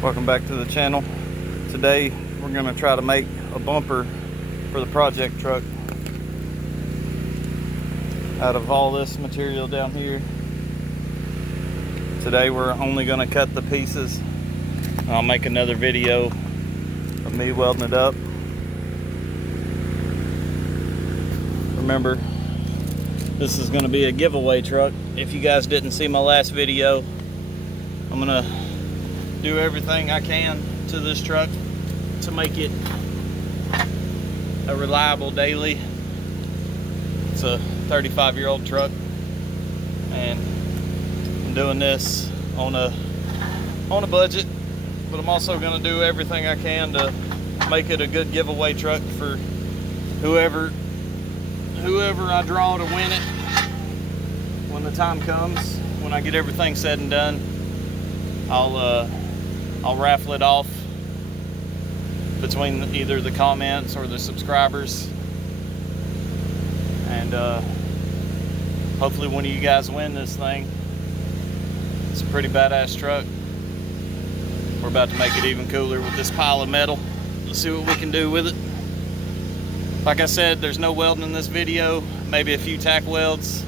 Welcome back to the channel. Today we're going to try to make a bumper for the project truck out of all this material down here. Today we're only going to cut the pieces. I'll make another video of me welding it up. Remember, this is going to be a giveaway truck. If you guys didn't see my last video, I'm going to do everything I can to this truck to make it a reliable daily. It's a 35-year-old truck, and I'm doing this on a budget, but I'm also going to do everything I can to make it a good giveaway truck for whoever I draw to win it when the time comes. When I get everything said and done, I'll raffle it off between either the comments or the subscribers, and hopefully one of you guys win this thing. It's a pretty badass truck. We're about to make it even cooler with this pile of metal. Let's see what we can do with it. Like I said, there's no welding in this video, maybe a few tack welds.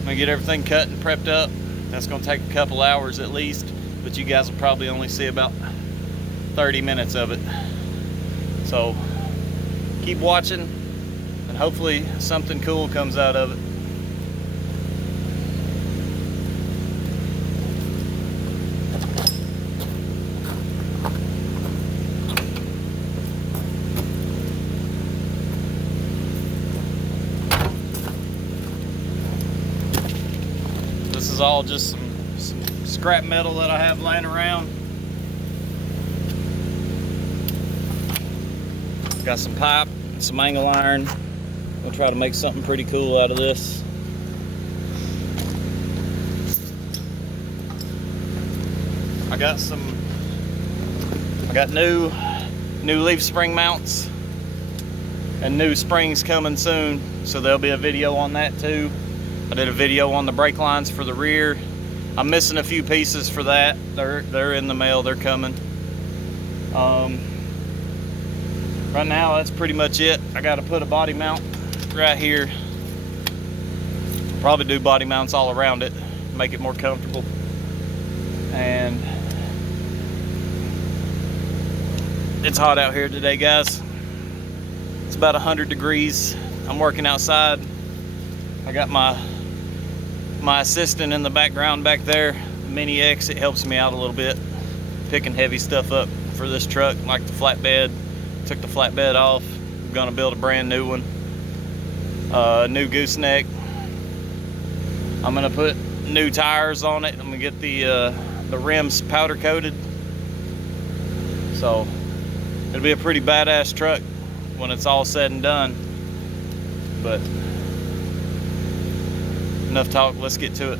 I'm gonna get everything cut and prepped up. That's gonna take a couple hours at least, but you guys will probably only see about 30 minutes of it. So keep watching, and hopefully something cool comes out of it. This is all just some scrap metal that I have laying around. Got some pipe and some angle iron. We'll try to make something pretty cool out of this. I got new leaf spring mounts and new springs coming soon, so there'll be a video on that too. I did a video on the brake lines for the rear. I'm missing a few pieces for that. They're in the mail, they're coming. Right now that's pretty much it. I got to put a body mount right here. Probably do body mounts all around it, make it more comfortable. And it's hot out here today, guys. It's about 100 degrees. I'm working outside. I got my assistant in the background back there, Mini X. It helps me out a little bit picking heavy stuff up for this truck, like the flatbed. Took the flatbed off. I'm gonna build a brand new one, new gooseneck. I'm gonna put new tires on it. I'm gonna get the rims powder coated, so it'll be a pretty badass truck when it's all said and done. But enough talk, let's get to it.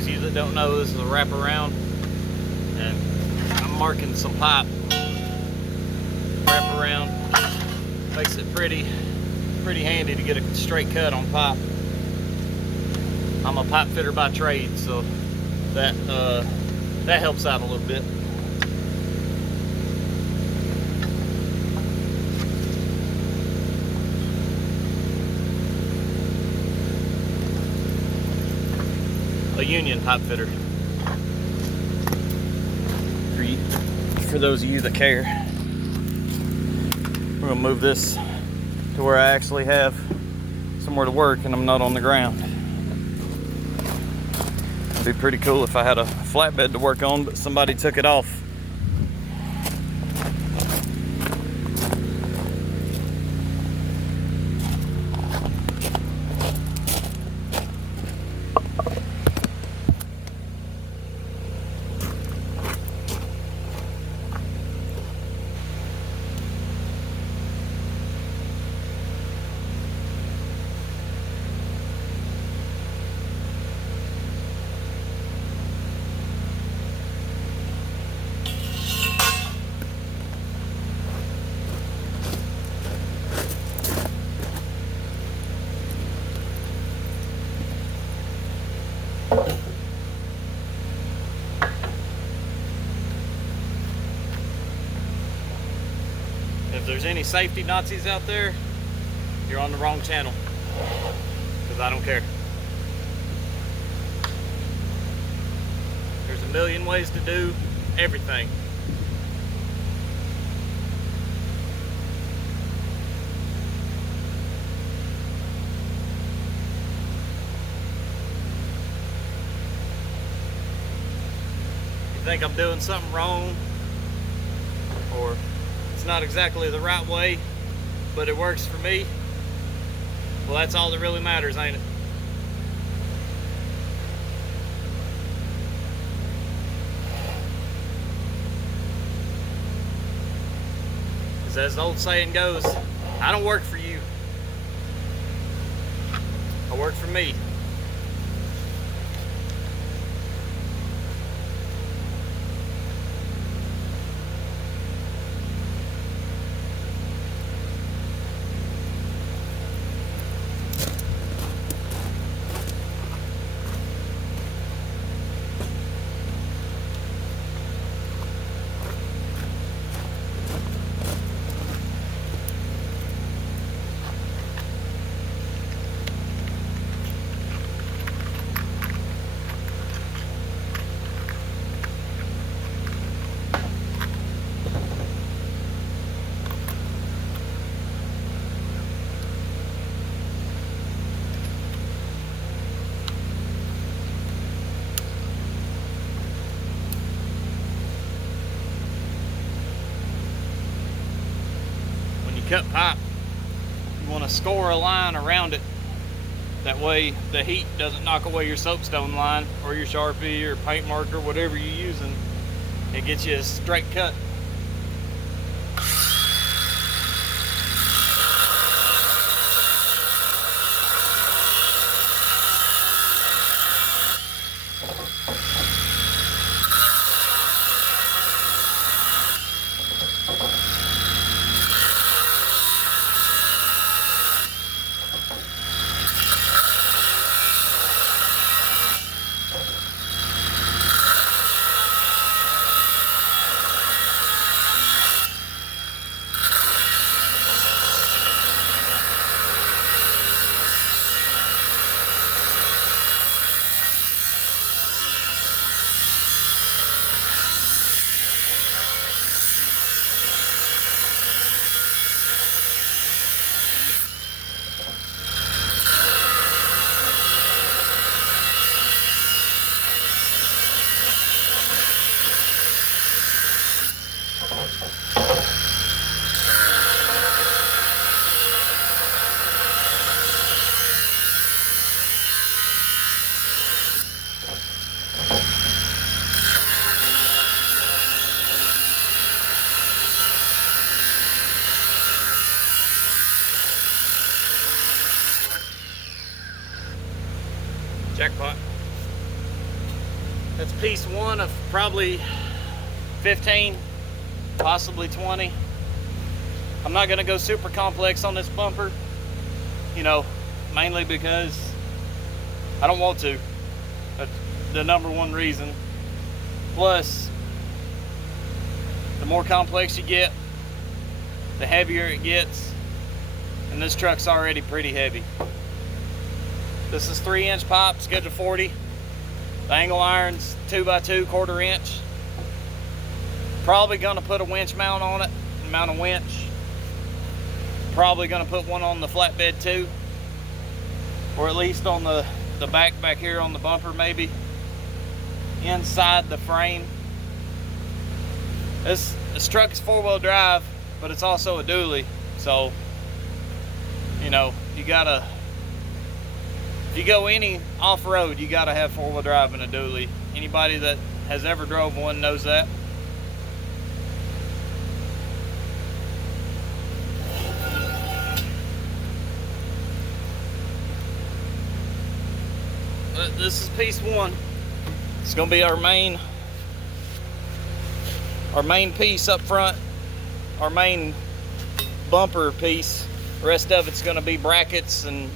those of you that don't know, this is a wraparound, and I'm marking some pipe. Wraparound makes it pretty handy to get a straight cut on pipe. I'm a pipe fitter by trade, so that helps out a little bit. A union pipe fitter, for those of you that care. We're gonna move this to where I actually have somewhere to work and I'm not on the ground. It'd be pretty cool if I had a flatbed to work on, but somebody took it off. If there's any safety Nazis out there, you're on the wrong channel, because I don't care. There's a million ways to do everything. You think I'm doing something wrong, or it's not exactly the right way, but it works for me, well, that's all that really matters, ain't it? Because as the old saying goes, I don't work for you, I work for me. Cut pipe, you want to score a line around it. That way the heat doesn't knock away your soapstone line or your Sharpie or paint marker, whatever you're using. It gets you a straight cut. That's piece one of probably 15, possibly 20. I'm not gonna go super complex on this bumper, you know, mainly because I don't want to. That's the number one reason. Plus, the more complex you get, the heavier it gets, and this truck's already pretty heavy. This is 3-inch pipe, schedule 40. The angle iron's 2x2, 1/4 inch. Probably gonna put a winch mount on it, mount a winch. Probably gonna put one on the flatbed too, or at least on the back here on the bumper, maybe inside the frame. This truck is 4-wheel drive, but it's also a dually, so you know, you gotta, if you go any off-road, you gotta have 4-wheel drive in a dually. Anybody that has ever drove one knows that. This is piece one. It's gonna be our main piece up front, our main bumper piece. The rest of it's gonna be brackets and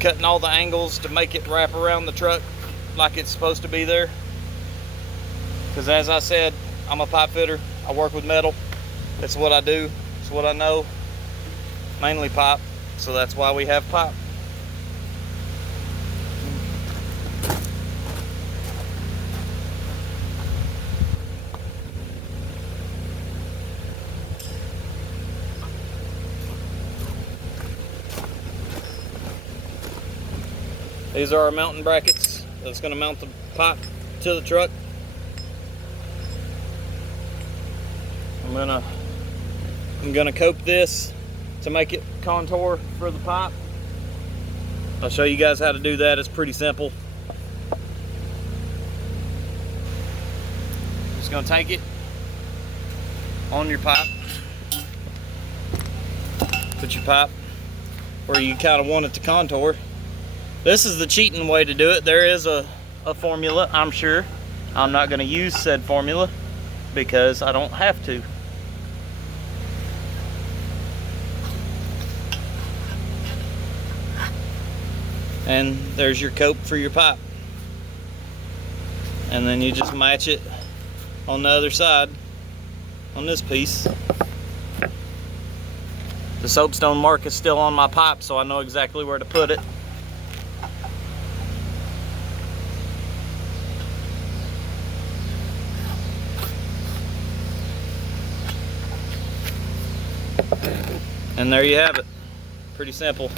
cutting all the angles to make it wrap around the truck like it's supposed to be there. Because as I said, I'm a pipe fitter. I work with metal. That's what I do. It's what I know. Mainly pipe. So that's why we have pipe. These are our mounting brackets that's going to mount the pipe to the truck. I'm gonna cope this to make it contour for the pipe. I'll show you guys how to do that. It's pretty simple. Just gonna take it on your pipe. Put your pipe where you kind of want it to contour. This is the cheating way to do it. There is a formula, I'm sure. I'm not gonna use said formula because I don't have to. And there's your cope for your pipe. And then you just match it on the other side on this piece. The soapstone mark is still on my pipe, so I know exactly where to put it. And there you have it. Pretty simple.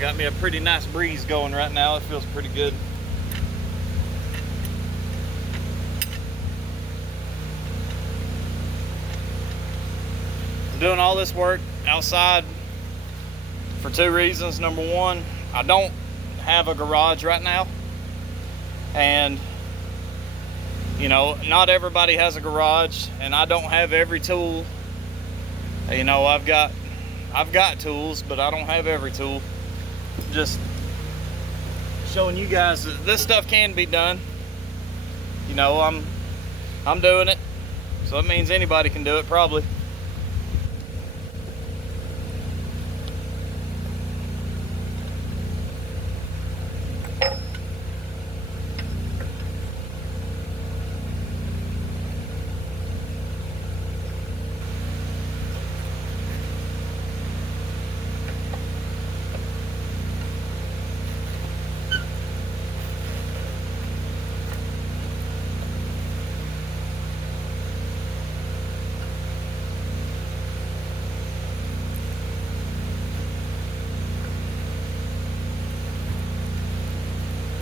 Got me a pretty nice breeze going right now. It feels pretty good. I'm doing all this work outside for two reasons. Number one, I don't have a garage right now. And you know, not everybody has a garage, and I don't have every tool. You know, I've got tools, but I don't have every tool. Just showing you guys that this stuff can be done. You know, I'm doing it, so it means anybody can do it probably.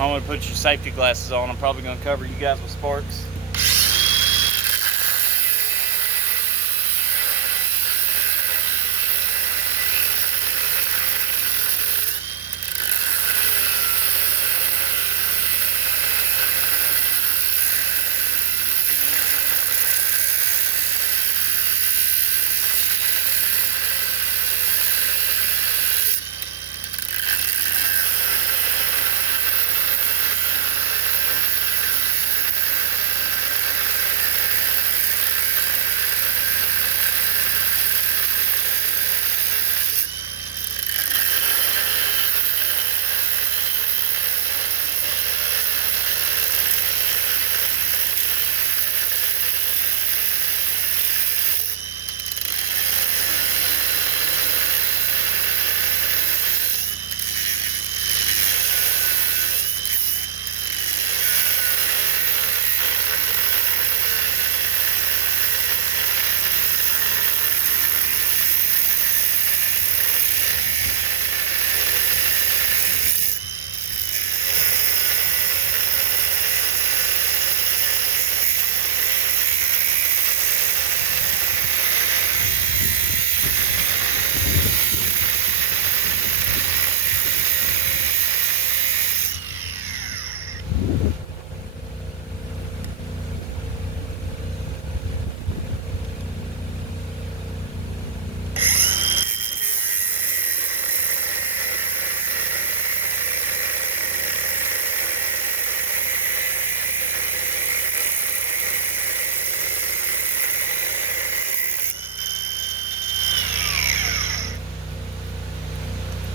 I'm gonna put your safety glasses on. I'm probably gonna cover you guys with sparks.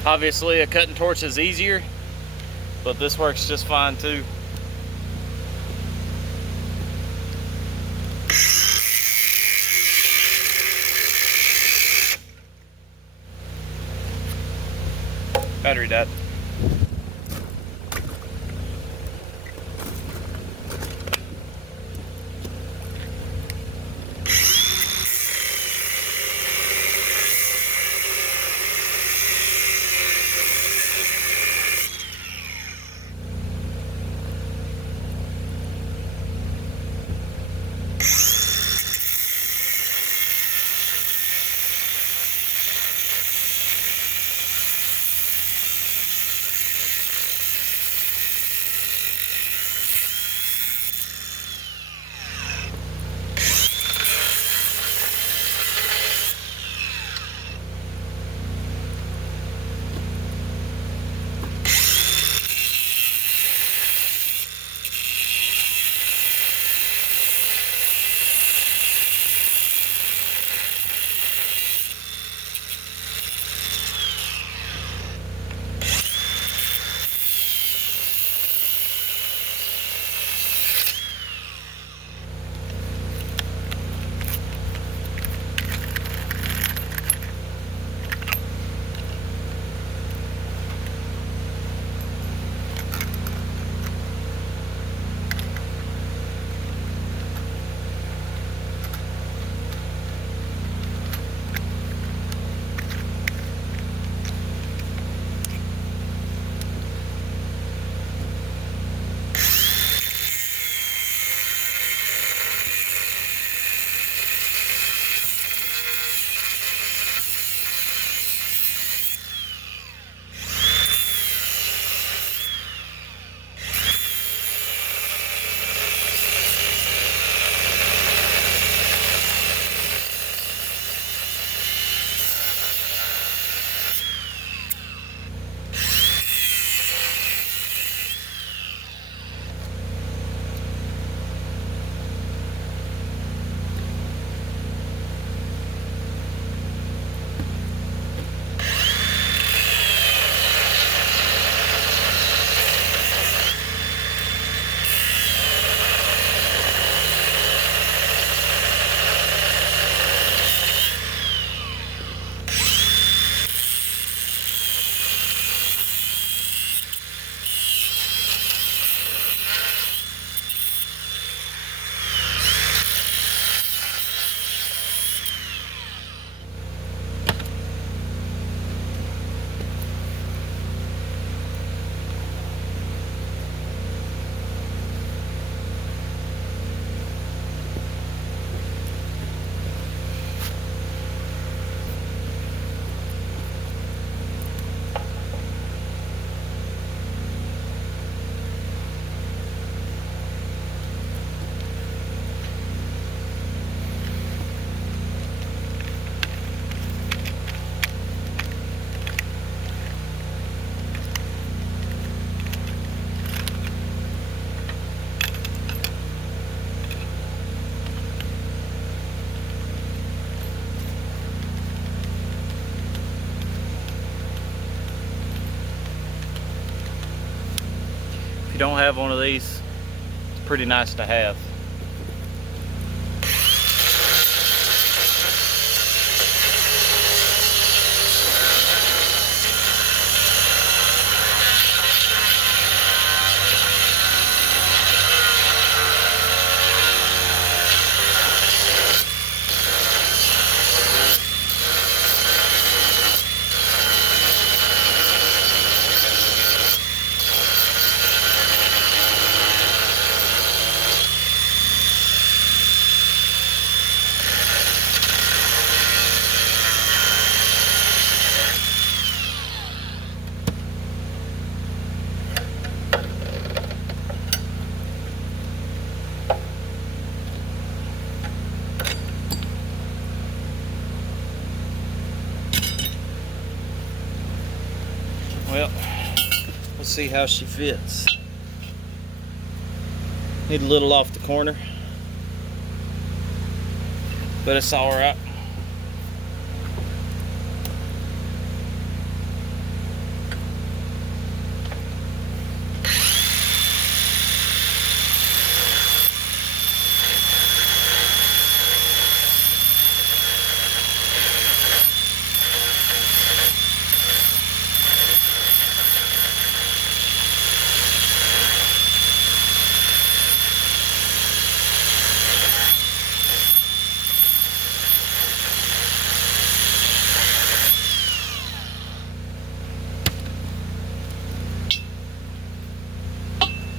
Obviously a cutting torch is easier, but this works just fine too. Battery died. don't have one of these, it's pretty nice to have. Well, let's see how she fits. Need a little off the corner, but it's all right.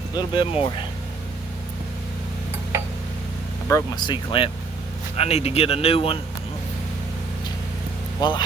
A little bit more. I broke my C-clamp. I need to get a new one. Voila.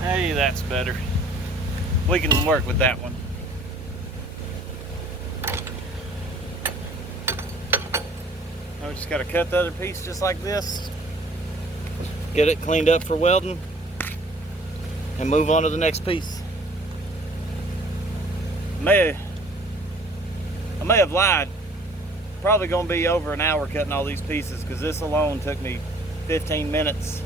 Hey, that's better. We can work with that one. Now we just got to cut the other piece just like this. Get it cleaned up for welding and move on to the next piece. I may have lied. Probably gonna be over an hour cutting all these pieces because this alone took me 15 minutes.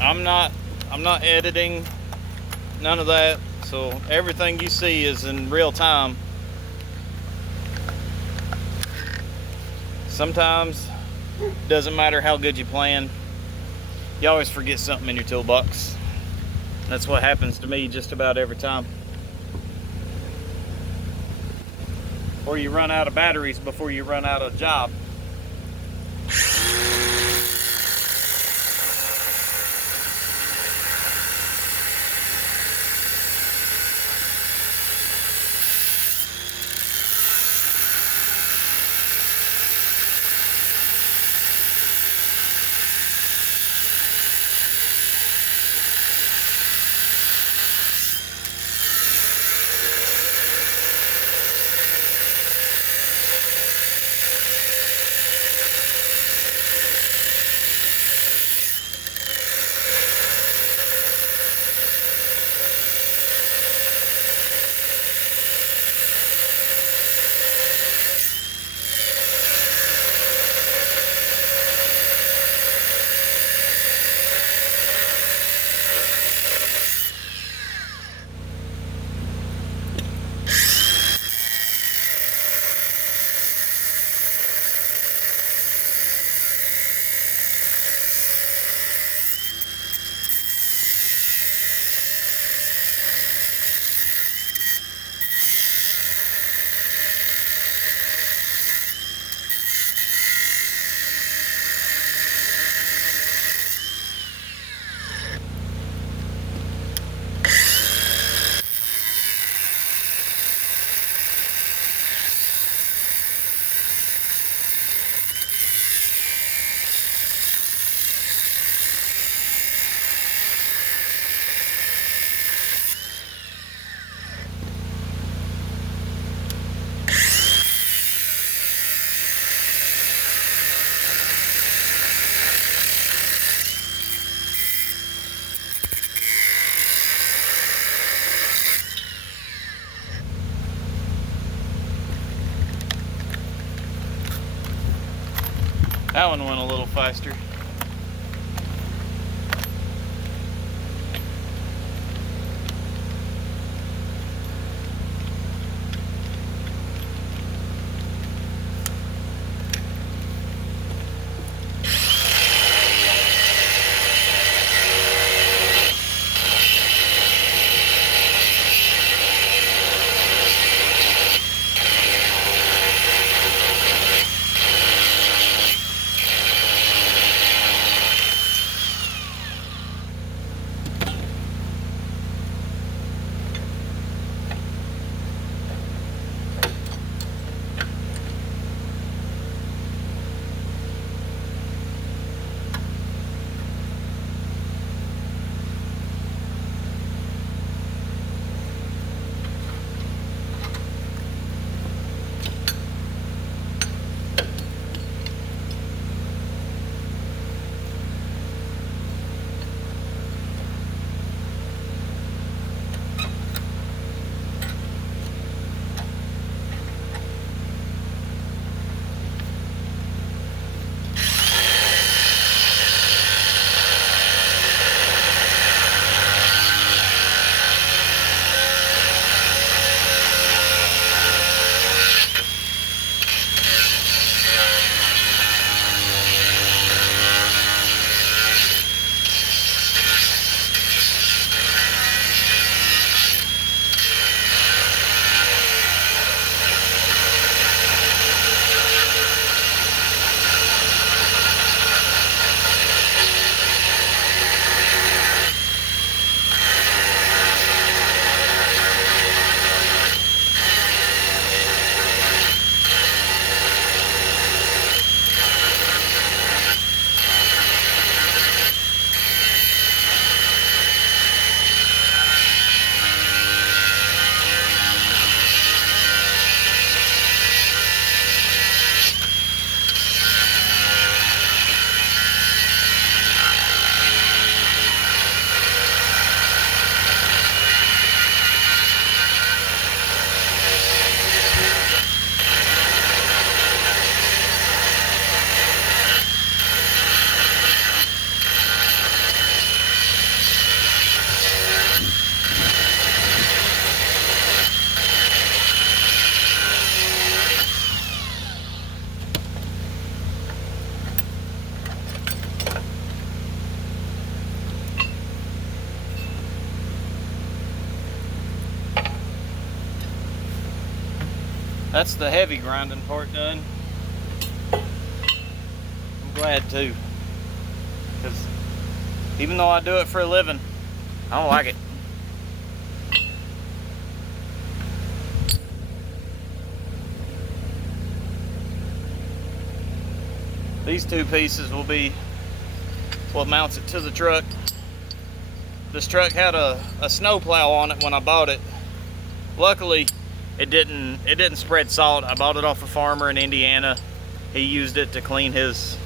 I'm not editing, none of that. So everything you see is in real time. Sometimes doesn't matter how good you plan, you always forget something in your toolbox. That's what happens to me just about every time. Or you run out of batteries before you run out of job. That one went a little faster. that's the heavy grinding part done. I'm glad too, because even though I do it for a living, I don't like it. These two pieces will be what mounts it to the truck. This truck had a snow plow on it when I bought it. Luckily, it didn't spread salt. I bought it off a farmer in Indiana. He used it to clean his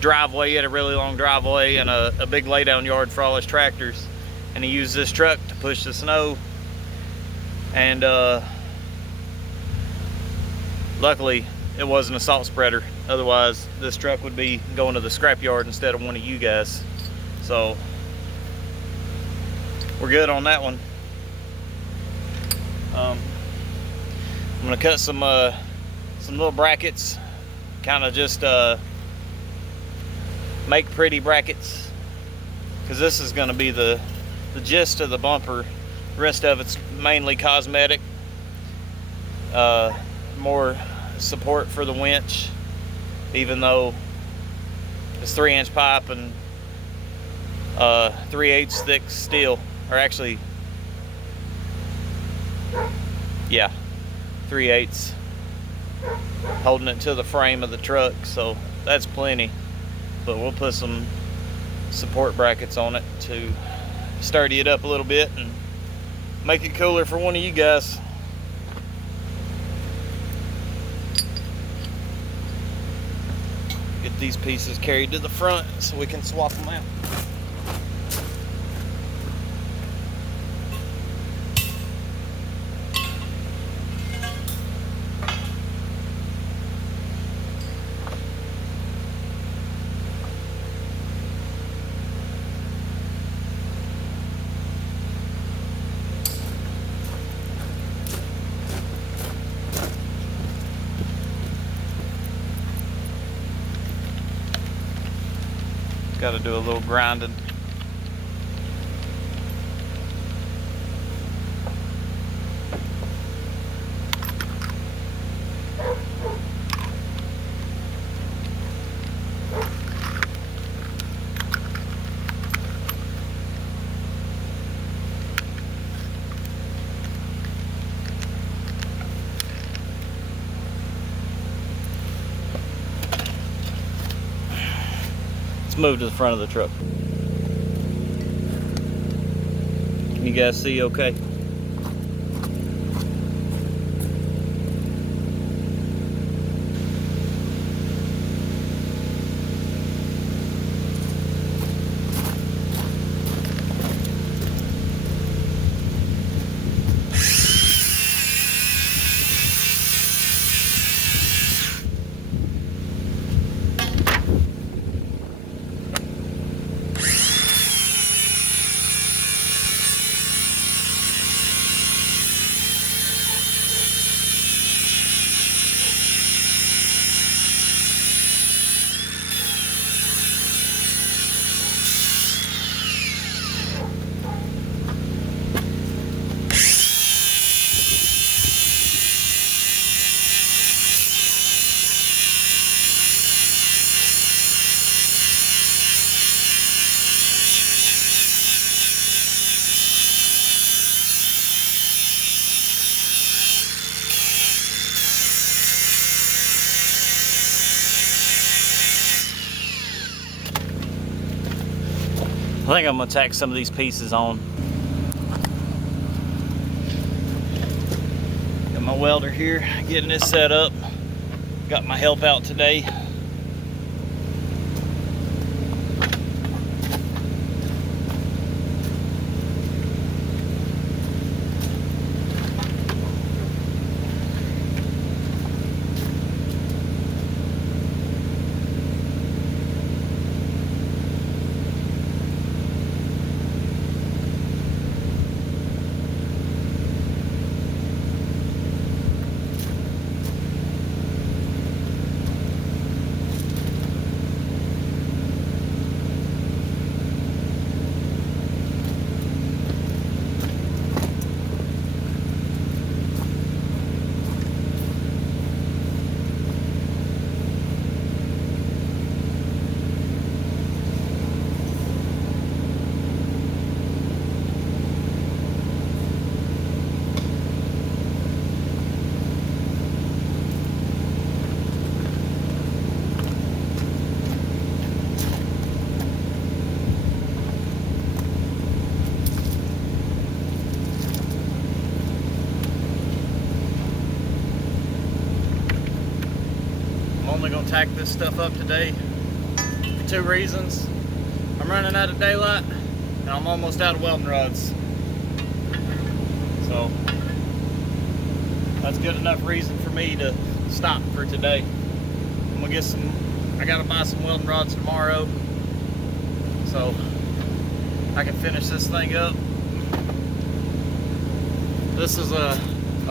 driveway. He had a really long driveway and a big laydown yard for all his tractors. And he used this truck to push the snow. And luckily, it wasn't a salt spreader. Otherwise, this truck would be going to the scrap yard instead of one of you guys. So we're good on that one. I'm gonna cut some little brackets, kind of just make pretty brackets, because this is gonna be the gist of the bumper. The rest of it's mainly cosmetic. More support for the winch, even though it's 3-inch pipe and 3/8 thick steel, or actually, yeah, 3/8, holding it to the frame of the truck, so that's plenty. But we'll put some support brackets on it to sturdy it up a little bit and make it cooler for one of you guys. Get these pieces carried to the front so we can swap them out. Got to do a little grinding. Move to the front of the truck. Can you guys see okay? I think I'm gonna tack some of these pieces on. Got my welder here, getting this set up. Got my help out today. to tack this stuff up today for 2 reasons. I'm running out of daylight and I'm almost out of welding rods. So that's good enough reason for me to stop for today. I'm gonna get some, I gotta buy some welding rods tomorrow so I can finish this thing up. This is a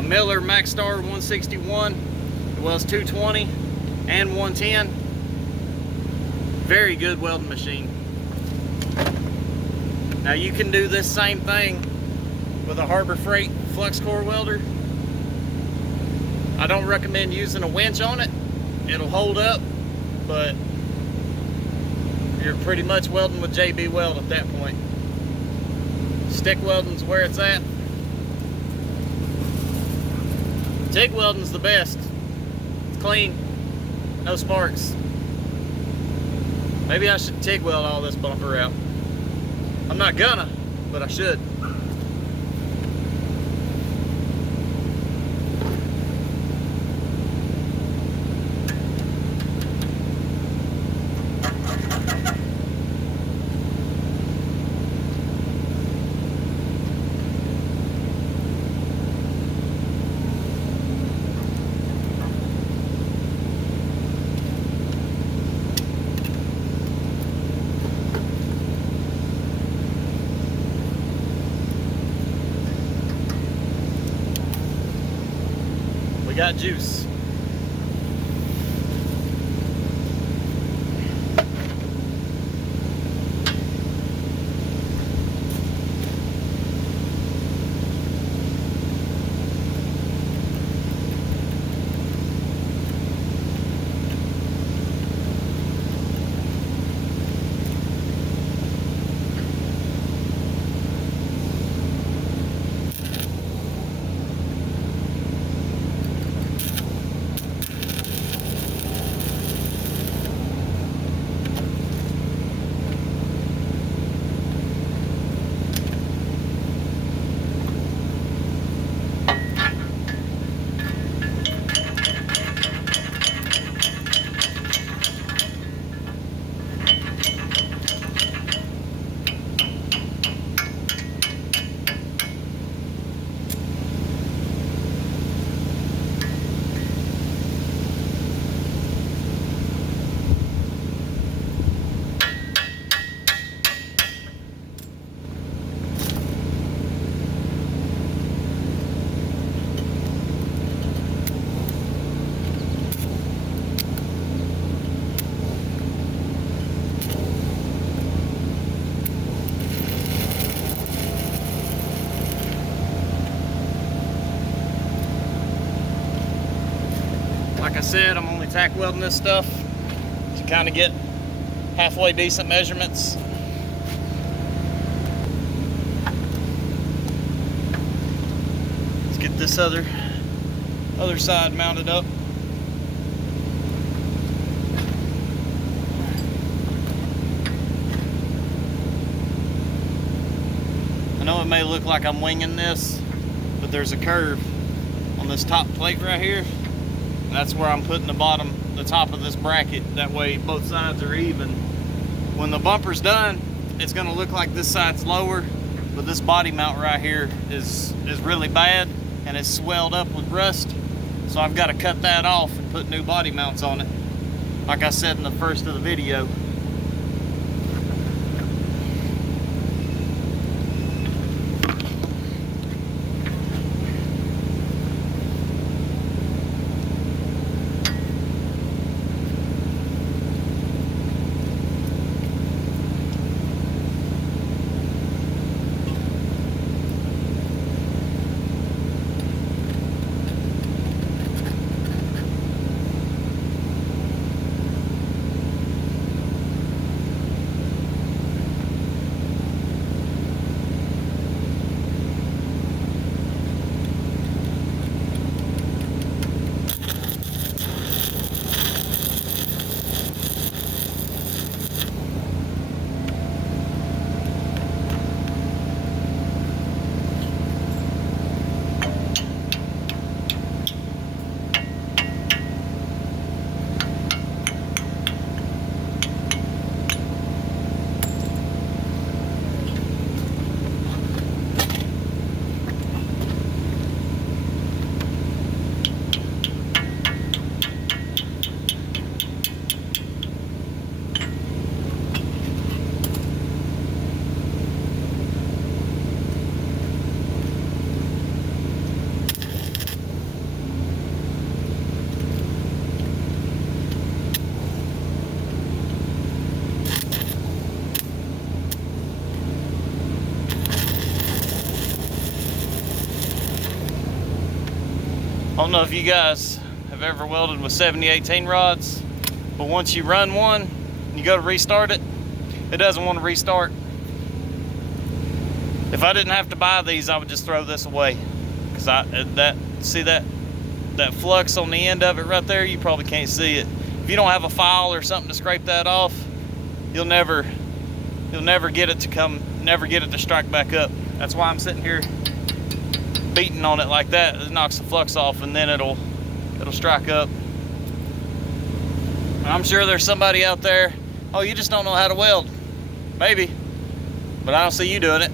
Miller MaxStar 161. It welds 220 and 110. Very good welding machine. Now you can do this same thing with a Harbor Freight flux core welder. I don't recommend using a winch on it. It'll hold up, but you're pretty much welding with JB Weld at that point. Stick welding's where it's at. TIG welding's the best. It's clean, no sparks. Maybe I should TIG weld all this bumper out. I'm not gonna, but I should. We got juice. Like I said, I'm only tack welding this stuff to kind of get halfway decent measurements. Let's get this other side mounted up. I know it may look like I'm winging this, but there's a curve on this top plate right here. That's where I'm putting the top of this bracket. That way both sides are even. When the bumper's done, it's gonna look like this side's lower, but this body mount right here is really bad and it's swelled up with rust. So I've got to cut that off and put new body mounts on it, like I said in the first of the video. I don't know if you guys have ever welded with 7018 rods, but once you run one, you go to restart it, it doesn't want to restart. If I didn't have to buy these, I would just throw this away. Because see that flux on the end of it right there, you probably can't see it. If you don't have a file or something to scrape that off, you'll never get it to strike back up. That's why I'm sitting here beating on it like that. It knocks the flux off, and then it'll strike up. And I'm sure there's somebody out there, oh, you just don't know how to weld. Maybe, but I don't see you doing it.